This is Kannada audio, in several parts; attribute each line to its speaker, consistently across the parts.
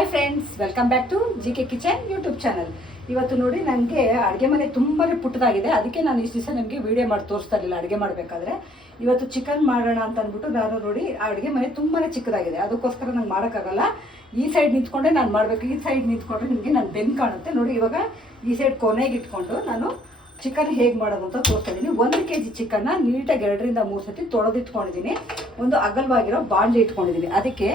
Speaker 1: Hi friends welcome back to G K kitchen YouTube channel ಇವತ್ತು ನೋಡಿ ನನಗೆ ಅಡುಗೆ ಮನೆ ತುಂಬಾ ಪುಟ್ಟದಾಗಿದೆ. ಅದಕ್ಕೆ ನಾನು ಇಷ್ಟು ದಿವಸ ನಿಮಗೆ ವಿಡಿಯೋ ಮಾಡಿ ತೋರಿಸ್ತಾ ಇರಲಿಲ್ಲ ಅಡುಗೆ ಮಾಡಬೇಕಾದ್ರೆ. ಇವತ್ತು ಚಿಕನ್ ಮಾಡೋಣ ಅಂತ ಅಂದ್ಬಿಟ್ಟು ನಾನು ನೋಡಿ ಅಡುಗೆ ಮನೆ ತುಂಬಾ ಚಿಕ್ಕದಾಗಿದೆ. ಅದಕ್ಕೋಸ್ಕರ ನಂಗೆ ಮಾಡೋಕ್ಕಾಗಲ್ಲ. ಈ ಸೈಡ್ ನಿಂತ್ಕೊಂಡೆ ನಾನು ಮಾಡಬೇಕು. ಈ ಸೈಡ್ ನಿಂತ್ಕೊಂಡ್ರೆ ನಿಮಗೆ ನಾನು ಬೆನ್ ಕಾಣುತ್ತೆ. ನೋಡಿ ಇವಾಗ ಈ ಸೈಡ್ ಕೊನೆಗೆ ಇಟ್ಕೊಂಡು ನಾನು ಚಿಕನ್ ಹೇಗೆ ಮಾಡೋದು ಅಂತ ತೋರಿಸ್ತಾ ಇದ್ದೀನಿ ಒಂದು ಕೆ ಜಿ ಚಿಕನ್ನ ನೀಟಾಗಿ ಎರಡರಿಂದ ಮೂರು ಸತಿ ತೊಳೆದಿಟ್ಕೊಂಡಿದ್ದೀನಿ. ಒಂದು ಅಗಲವಾಗಿರೋ ಬಾಣಲಿ ಇಟ್ಕೊಂಡಿದ್ದೀನಿ. ಅದಕ್ಕೆ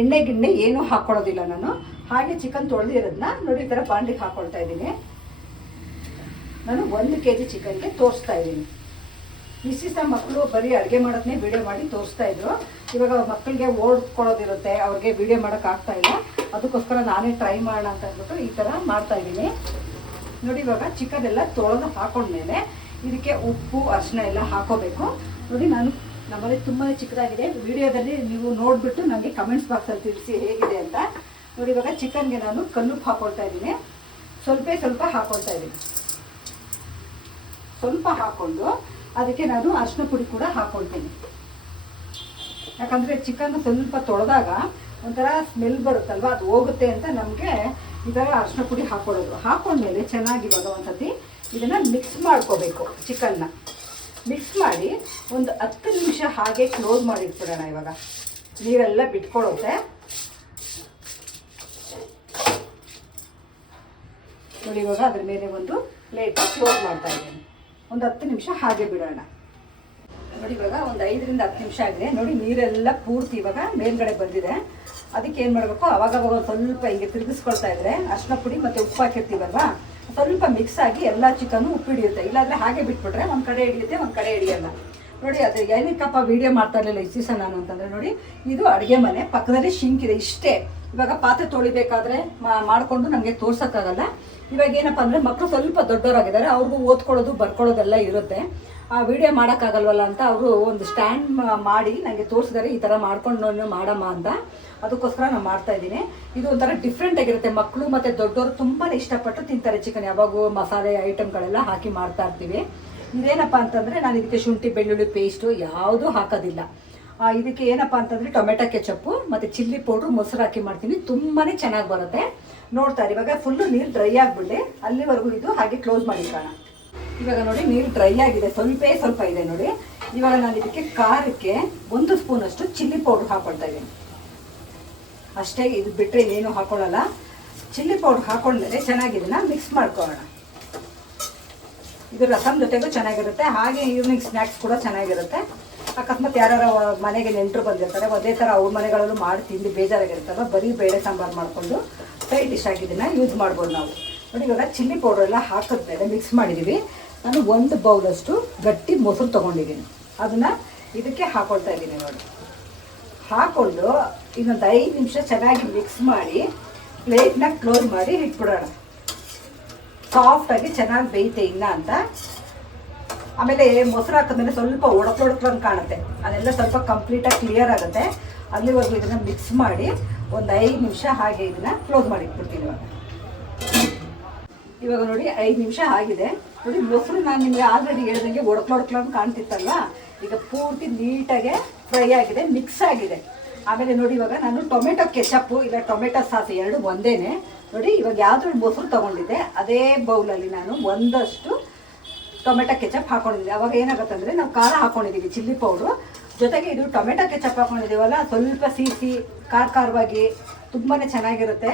Speaker 1: ಎಣ್ಣೆ ಗಿಣ್ಣೆ ಏನೂ ಹಾಕ್ಕೊಳ್ಳೋದಿಲ್ಲ ನಾನು. ಹಾಗೆ ಚಿಕನ್ ತೊಳೆದಿರೋದನ್ನ ನೋಡಿ ಈ ಥರ ಬಾಣಲಿಗೆ ಹಾಕ್ಕೊಳ್ತಾ ಇದ್ದೀನಿ ನಾನು ಒಂದು ಕೆ ಜಿ ಚಿಕನ್ಗೆ ತೋರಿಸ್ತಾ ಇದ್ದೀನಿ ಮಿಸ್ಸಿಸ ಮಕ್ಕಳು ಬರೀ ಅಡುಗೆ ಮಾಡೋದನ್ನೇ ವೀಡಿಯೋ ಮಾಡಿ ತೋರಿಸ್ತಾ ಇದ್ರು. ಇವಾಗ ಮಕ್ಕಳಿಗೆ ಓಡ್ಕೊಳ್ಳೋದಿರುತ್ತೆ, ಅವ್ರಿಗೆ ವಿಡಿಯೋ ಮಾಡೋಕ್ಕಾಗ್ತಾ ಇಲ್ಲ. ಅದಕ್ಕೋಸ್ಕರ ನಾನೇ ಟ್ರೈ ಮಾಡೋಣ ಅಂತ ಅಂದ್ಬಿಟ್ಟು ಈ ಥರ ಮಾಡ್ತಾ ಇದ್ದೀನಿ ನೋಡಿ, ಇವಾಗ ಚಿಕನ್ ಎಲ್ಲ ತೊಳೆದು ಹಾಕೊಂಡ್ಮೇಲೆ ಇದಕ್ಕೆ ಉಪ್ಪು ಅರಿಶಿನ ಎಲ್ಲ ಹಾಕೋಬೇಕು. ನೋಡಿ, ನಾನು ನಮ್ಮಲ್ಲಿ ತುಂಬಾ ಚಿಕ್ಕದಾಗಿದೆ. ವಿಡಿಯೋದಲ್ಲಿ ನೀವು ನೋಡಿಬಿಟ್ಟು ನನಗೆ ಕಮೆಂಟ್ಸ್ ಬಾಕ್ಸಲ್ಲಿ ತಿಳಿಸಿ ಹೇಗಿದೆ ಅಂತ. ನೋಡಿ, ಇವಾಗ ಚಿಕನ್ಗೆ ನಾನು ಕಲ್ಲು ಹಾಕೊಳ್ತಾ ಇದ್ದೀನಿ. ಸ್ವಲ್ಪ ಸ್ವಲ್ಪ ಹಾಕೊಳ್ತಾ ಇದ್ದೀನಿ. ಸ್ವಲ್ಪ ಹಾಕ್ಕೊಂಡು ಅದಕ್ಕೆ ನಾನು ಅರಿಶಿನ ಪುಡಿ ಕೂಡ ಹಾಕೊಳ್ತೀನಿ. ಯಾಕಂದರೆ ಚಿಕನ್ ಸ್ವಲ್ಪ ತೊಳೆದಾಗ ಒಂಥರ ಸ್ಮೆಲ್ ಬರುತ್ತಲ್ವ? ಅದು ಹೋಗುತ್ತೆ ಅಂತ ನಮಗೆ ಈ ಥರ ಅರಿಶಿನ ಪುಡಿ ಹಾಕ್ಕೊಳ್ಳೋದು ಹಾಕೊಂಡ್ಮೇಲೆ ಚೆನ್ನಾಗಿ ಇವಾಗ ಒಂದ್ಸತಿ ಇದನ್ನು ಮಿಕ್ಸ್ ಮಾಡ್ಕೋಬೇಕು ಚಿಕನ್ನ. ಮಿಕ್ಸ್ ಮಾಡಿ ಒಂದು ಹತ್ತು ನಿಮಿಷ ಹಾಗೆ ಕ್ಲೋಸ್ ಮಾಡಿ ಇಟ್ಬಿಡೋಣ ಇವಾಗ. ನೀರೆಲ್ಲ ಬಿಟ್ಕೊಳ್ಳುತ್ತೆ ನೋಡಿ ಇವಾಗ ಅದ್ರ ಮೇಲೆ ಒಂದು ಪ್ಲೇಟ್ ಕ್ಲೋಸ್ ಮಾಡ್ತಾ ಇದ್ದೀನಿ. ಒಂದು ಹತ್ತು ನಿಮಿಷ ಹಾಗೆ ಬಿಡೋಣ. ನೋಡಿ ಇವಾಗ ಒಂದು ಐದರಿಂದ ಹತ್ತು ನಿಮಿಷ ಆಗಿದೆ. ನೋಡಿ ನೀರೆಲ್ಲ ಪೂರ್ತಿ ಇವಾಗ ಮೇಲ್ಗಡೆ ಬಂದಿದೆ. ಅದಕ್ಕೆ ಏನು ಮಾಡಬೇಕು? ಅವಾಗ ಅವಾಗ ಸ್ವಲ್ಪ ಹೀಗೆ ತಿರುಗಿಸ್ಕೊಳ್ತಾ ಇದ್ರೆ ಅರ್ಶಿನ ಪುಡಿ ಮತ್ತು ಉಪ್ಪು ಹಾಕಿರ್ತೀವಲ್ವಾ? ಸ್ವಲ್ಪ ಮಿಕ್ಸ್ ಆಗಿ ಎಲ್ಲ ಚಿಕನ್ ಉಪ್ಪು ಹಿಡಿಯುತ್ತೆ. ಇಲ್ಲಾಂದ್ರೆ ಹಾಗೆ ಬಿಟ್ಬಿಟ್ರೆ ಒಂದು ಕಡೆ ಹಿಡಿಯುತ್ತೆ, ಒಂದು ಕಡೆ ಹಿಡಿಯಲ್ಲ. ನೋಡಿ, ಅದು ಏನಕ್ಕಪ್ಪ ವಿಡಿಯೋ ಮಾಡ್ತಾ ಇರಲಿಲ್ಲ ದಿವಸ ನಾನು ಅಂತಂದ್ರೆ ನೋಡಿ. ಇದು ಅಡುಗೆ ಮನೆ, ಪಕ್ಕದಲ್ಲಿ ಶಿಂಕ್ ಇದೆ ಇಷ್ಟೇ. ಇವಾಗ ಪಾತ್ರೆ ತೊಳಿಬೇಕಾದ್ರೆ ಮಾಡ್ಕೊಂಡು ನಮಗೆ ತೋರ್ಸೋಕ್ಕಾಗಲ್ಲ. ಇವಾಗ ಏನಪ್ಪ ಅಂದರೆ ಮಕ್ಕಳು ಸ್ವಲ್ಪ ದೊಡ್ಡವರಾಗಿದ್ದಾರೆ, ಅವ್ರಿಗೂ ಓದ್ಕೊಳ್ಳೋದು, ಬರ್ಕೊಳ್ಳೋದೆಲ್ಲ ಇರುತ್ತೆ. ಆ ವಿಡಿಯೋ ಮಾಡೋಕ್ಕಾಗಲ್ವಲ್ಲ ಅಂತ ಅವರು ಒಂದು ಸ್ಟ್ಯಾಂಡ್ ಮಾಡಿ ನನಗೆ ತೋರಿಸಿದ್ದಾರೆ, ಈ ಥರ ಮಾಡ್ಕೊಂಡು ಮಾಡಮ್ಮ ಅಂತ. ಅದಕ್ಕೋಸ್ಕರ ನಾನು ಮಾಡ್ತಾ ಇದ್ದೀನಿ. ಇದು ಒಂಥರ ಡಿಫ್ರೆಂಟ್ ಆಗಿರುತ್ತೆ. ಮಕ್ಕಳು ಮತ್ತು ದೊಡ್ಡವರು ತುಂಬಾ ಇಷ್ಟಪಟ್ಟು ತಿಂತಾರೆ ಚಿಕನ್ ಯಾವಾಗೂ ಮಸಾಲೆ ಐಟಮ್ಗಳೆಲ್ಲ ಹಾಕಿ ಮಾಡ್ತಾ ಇರ್ತೀವಿ. ಇದೇನಪ್ಪ ಅಂತಂದರೆ ನಾನು ಇದಕ್ಕೆ ಶುಂಠಿ, ಬೆಳ್ಳುಳ್ಳಿ ಪೇಸ್ಟು ಯಾವುದೂ ಹಾಕೋದಿಲ್ಲ. ಇದಕ್ಕೆ ಏನಪ್ಪ ಅಂತಂದರೆ ಟೊಮೆಟೊ ಕೆಚಪ್ಪು ಮತ್ತು ಚಿಲ್ಲಿ ಪೌಡ್ರು ಮೊಸರು ಹಾಕಿ ಮಾಡ್ತೀನಿ. ತುಂಬಾ ಚೆನ್ನಾಗಿ ಬರುತ್ತೆ. ನೋಡ್ತಾ ಇವಾಗ ಫುಲ್ಲು ನೀರು ಡ್ರೈ ಆಗಿಬಿಡಿ ಅಲ್ಲಿವರೆಗೂ ಇದು ಹಾಗೆ ಕ್ಲೋಸ್ ಮಾಡಿ ಕಾಣ ಇವಾಗ ನೋಡಿ ನೀರು ಡ್ರೈ ಆಗಿದೆ. ಸ್ವಲ್ಪ ಸ್ವಲ್ಪ ಇದೆ ನೋಡಿ. ಇವಾಗ ನಾನು ಇದಕ್ಕೆ ಖಾರಕ್ಕೆ ಒಂದು ಸ್ಪೂನ್ ಅಷ್ಟು ಚಿಲ್ಲಿ ಪೌಡ್ರ್ ಹಾಕೊಳ್ತಾ ಇದ್ದೀನಿ. ಅಷ್ಟೇ, ಇದು ಬಿಟ್ಟರೆ ಇನ್ನೇನು ಹಾಕೊಳ್ಳಲ್ಲ. ಚಿಲ್ಲಿ ಪೌಡ್ರ್ ಹಾಕೊಂಡ್ಮೇಲೆ ಚೆನ್ನಾಗಿ ಇದನ್ನ ಮಿಕ್ಸ್ ಮಾಡ್ಕೊಳ್ಳೋಣ. ಇದು ರಸಮ್ ಜೊತೆಗೂ ಚೆನ್ನಾಗಿರುತ್ತೆ. ಹಾಗೆ ಈವ್ನಿಂಗ್ ಸ್ನ್ಯಾಕ್ಸ್ ಕೂಡ ಚೆನ್ನಾಗಿರುತ್ತೆ. ಅಕಸ್ಮಾತ್ ಯಾರು ಮನೆಗೆ ನೆಂಟರು ಬಂದಿರ್ತಾರೆ, ಅದೇ ಥರ ಅವ್ರ ಮನೆಗಳಲ್ಲೂ ಮಾಡಿ ತಿಂದು ಬೇಜಾರಾಗಿರುತ್ತಲ್ವ ಬರೀ ಬೇಳೆ ಸಾಂಬಾರು ಮಾಡಿಕೊಂಡು ಸೈಡ್ ಡಿಶ್ ಆಗಿ ಇದನ್ನ ಯೂಸ್ ಮಾಡ್ಬೋದು ನಾವು. ನೋಡಿ ಇವಾಗ ಚಿಲ್ಲಿ ಪೌಡರ್ ಎಲ್ಲ ಹಾಕಿದ್ಮೇಲೆ ಮಿಕ್ಸ್ ಮಾಡಿದ್ದೀವಿ ನಾನು ಒಂದು ಬೌಲಷ್ಟು ಗಟ್ಟಿ ಮೊಸರು ತೊಗೊಂಡಿದ್ದೀನಿ. ಅದನ್ನು ಇದಕ್ಕೆ ಹಾಕೊಳ್ತಾ ಇದ್ದೀನಿ ನೋಡಿ. ಹಾಕ್ಕೊಂಡು ಇನ್ನೊಂದು ಐದು ನಿಮಿಷ ಚೆನ್ನಾಗಿ ಮಿಕ್ಸ್ ಮಾಡಿ ಪ್ಲೇಟ್ನ ಕ್ಲೋಸ್ ಮಾಡಿ ಇಟ್ಬಿಡೋಣ. ಸಾಫ್ಟಾಗಿ ಚೆನ್ನಾಗಿ ಬೇಯುತ್ತೆ ಇನ್ನ ಅಂತ. ಆಮೇಲೆ ಮೊಸರು ಹಾಕಿದ್ಮೇಲೆ ಸ್ವಲ್ಪ ಒಡಕೊಡಕ್ಲಂಗೆ ಕಾಣುತ್ತೆ. ಅದೆಲ್ಲ ಸ್ವಲ್ಪ ಕಂಪ್ಲೀಟಾಗಿ ಕ್ಲಿಯರ್ ಆಗುತ್ತೆ. ಅಲ್ಲಿವರೆಗೂ ಇದನ್ನು ಮಿಕ್ಸ್ ಮಾಡಿ ಒಂದು ಐದು ನಿಮಿಷ ಹಾಗೆ ಇದನ್ನು ಕ್ಲೋಸ್ ಮಾಡಿ ಇಟ್ಬಿಡ್ತೀನಿ ಇವಾಗ. ಇವಾಗ ನೋಡಿ ಐದು ನಿಮಿಷ ಆಗಿದೆ. ನೋಡಿ ಮೊಸರು ನಾನು ನಿಮಗೆ ಆಲ್ರೆಡಿ ಹೇಳ್ದಂಗೆ ಒಡಕ್ಲೊಡಕ್ಲಂಗೆ ಕಾಣ್ತಿತ್ತಲ್ಲ ಈಗ ಪೂರ್ತಿ ನೀಟಾಗೆ ಫ್ರೈ ಆಗಿದೆ ಮಿಕ್ಸ್ ಆಗಿದೆ. ಆಮೇಲೆ ನೋಡಿ ಇವಾಗ ನಾನು ಟೊಮೆಟೊ ಕೆಚಪ್ಪು, ಇಲ್ಲ ಟೊಮೆಟೊ ಸಾಸ್ ಎರಡು ಒಂದೇನೆ. ನೋಡಿ ಇವಾಗ ಯಾವ್ದ್ರ ಮೊಸರು ತೊಗೊಂಡಿದ್ದೆ, ಅದೇ ಬೌಲಲ್ಲಿ ನಾನು ಒಂದಷ್ಟು ಟೊಮೆಟೊ ಕೆಚಪ್ ಹಾಕೊಂಡಿದ್ದೀವಿ ಅವಾಗ ಏನಾಗುತ್ತೆ ಅಂದರೆ ನಾವು ಖಾರ ಹಾಕೊಂಡಿದ್ದೀವಿ ಚಿಲ್ಲಿ ಪೌಡ್ರು. ಜೊತೆಗೆ ಇದು ಟೊಮೆಟೊ ಕೆಚಪ್ ಹಾಕೊಂಡಿದ್ದೀವಲ್ಲ ಸ್ವಲ್ಪ ಸಿಹಿ ಖಾರ ಖಾರವಾಗಿ ತುಂಬಾ ಚೆನ್ನಾಗಿರುತ್ತೆ.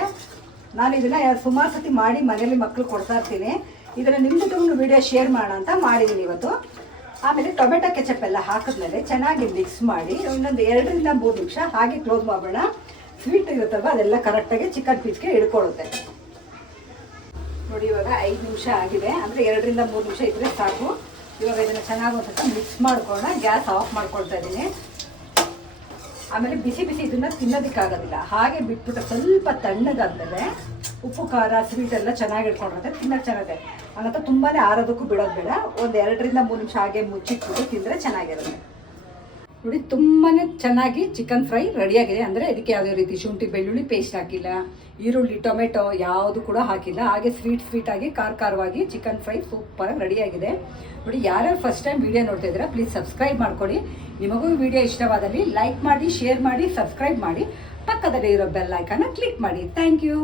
Speaker 1: ನಾನು ಇದನ್ನ ಸುಮಾರು ಸತಿ ಮಾಡಿ ಮನೇಲಿ ಮಕ್ಕಳು ಕೊಡ್ತಾ ಇರ್ತೀನಿ. ಇದನ್ನು ನಿಮ್ಮ ಜೊತೆ ಒಂದು ವಿಡಿಯೋ ಶೇರ್ ಮಾಡೋಣ ಅಂತ ಮಾಡಿದ್ದೀನಿ ಇವತ್ತು. ಆಮೇಲೆ ಟೊಮೆಟೊ ಕೆಚಪ್ ಎಲ್ಲ ಹಾಕಿದ್ಮೇಲೆ ಚೆನ್ನಾಗಿ ಮಿಕ್ಸ್ ಮಾಡಿ ಇನ್ನೊಂದು ಎರಡರಿಂದ ಮೂರು ನಿಮಿಷ ಹಾಗೆ ಕ್ಲೋಸ್ ಮಾಡೋಣ ಸ್ವೀಟ್ ಇರುತ್ತಲ್ವ, ಅದೆಲ್ಲ ಕರೆಕ್ಟಾಗಿ ಚಿಕನ್ ಪೀಸ್ಗೆ ಹಿಡ್ಕೊಳ್ಳುತ್ತೆ. ನೋಡಿ, ಇವಾಗ ಐದು ನಿಮಿಷ ಆಗಿದೆ. ಅಂದರೆ ಎರಡರಿಂದ ಮೂರು ನಿಮಿಷ ಇದ್ರೆ ಸಾಕು. ಇವಾಗ ಇದನ್ನು ಚೆನ್ನಾಗಿ ಒಂದ್ಸತಿ ಮಿಕ್ಸ್ ಮಾಡ್ಕೊಳ್ಳೋಣ. ಗ್ಯಾಸ್ ಆಫ್ ಮಾಡ್ಕೊಳ್ತಾ ಇದ್ದೀನಿ. ಆಮೇಲೆ ಬಿಸಿ ಬಿಸಿ ಇದನ್ನ ತಿನ್ನೋದಕ್ಕಾಗೋದಿಲ್ಲ. ಹಾಗೆ ಬಿಟ್ಬಿಟ್ಟು ಸ್ವಲ್ಪ ತಣ್ಣಗಾದ್ಮೇಲೆ ಉಪ್ಪು, ಖಾರ ಸ್ವೀಟ್ ಎಲ್ಲ ಚೆನ್ನಾಗಿ ತಿನ್ನೋಕೆ ಚೆನ್ನಾಗಿದೆ ಅನ್ನೋದು ತುಂಬಾ ಆರೋದಕ್ಕೂ ಬಿಡೋದು ಬೇಡ. ಒಂದು ಎರಡರಿಂದ ಮೂರು ನಿಮಿಷ ಹಾಗೆ ಮುಚ್ಚಿಟ್ಬಿಟ್ಟು ತಿಂದರೆ ಚೆನ್ನಾಗಿರುತ್ತೆ. ನೋಡಿ ತುಂಬಾ ಚೆನ್ನಾಗಿ ಚಿಕನ್ ಫ್ರೈ ರೆಡಿಯಾಗಿದೆ. ಅಂದರೆ ಇದಕ್ಕೆ ಯಾವುದೇ ರೀತಿ ಶುಂಠಿ, ಬೆಳ್ಳುಳ್ಳಿ ಪೇಸ್ಟ್ ಹಾಕಿಲ್ಲ. ಈರುಳ್ಳಿ, ಟೊಮೆಟೊ ಯಾವುದು ಕೂಡ ಹಾಕಿಲ್ಲ. ಹಾಗೆ ಸ್ವೀಟ್ ಸ್ವೀಟಾಗಿ ಖಾರ ಖಾರವಾಗಿ ಚಿಕನ್ ಫ್ರೈ ಸೂಪರಾಗಿ ರೆಡಿಯಾಗಿದೆ. ನೋಡಿ, ಯಾರ್ಯಾರು ಫಸ್ಟ್ ಟೈಮ್ ವೀಡಿಯೋ ನೋಡ್ತಾ ಇದ್ದೀರಾ ಪ್ಲೀಸ್ ಸಬ್ಸ್ಕ್ರೈಬ್ ಮಾಡ್ಕೊಳ್ಳಿ ನಿಮಗೂ ವಿಡಿಯೋ ಇಷ್ಟವಾದಲ್ಲಿ ಲೈಕ್ ಮಾಡಿ ಶೇರ್ ಮಾಡಿ ಸಬ್ಸ್ಕ್ರೈಬ್ ಮಾಡಿ. ಪಕ್ಕದಲ್ಲಿ ಇರೋ ಬೆಲ್ ಐಕನ್ನ ಕ್ಲಿಕ್ ಮಾಡಿ. Thank you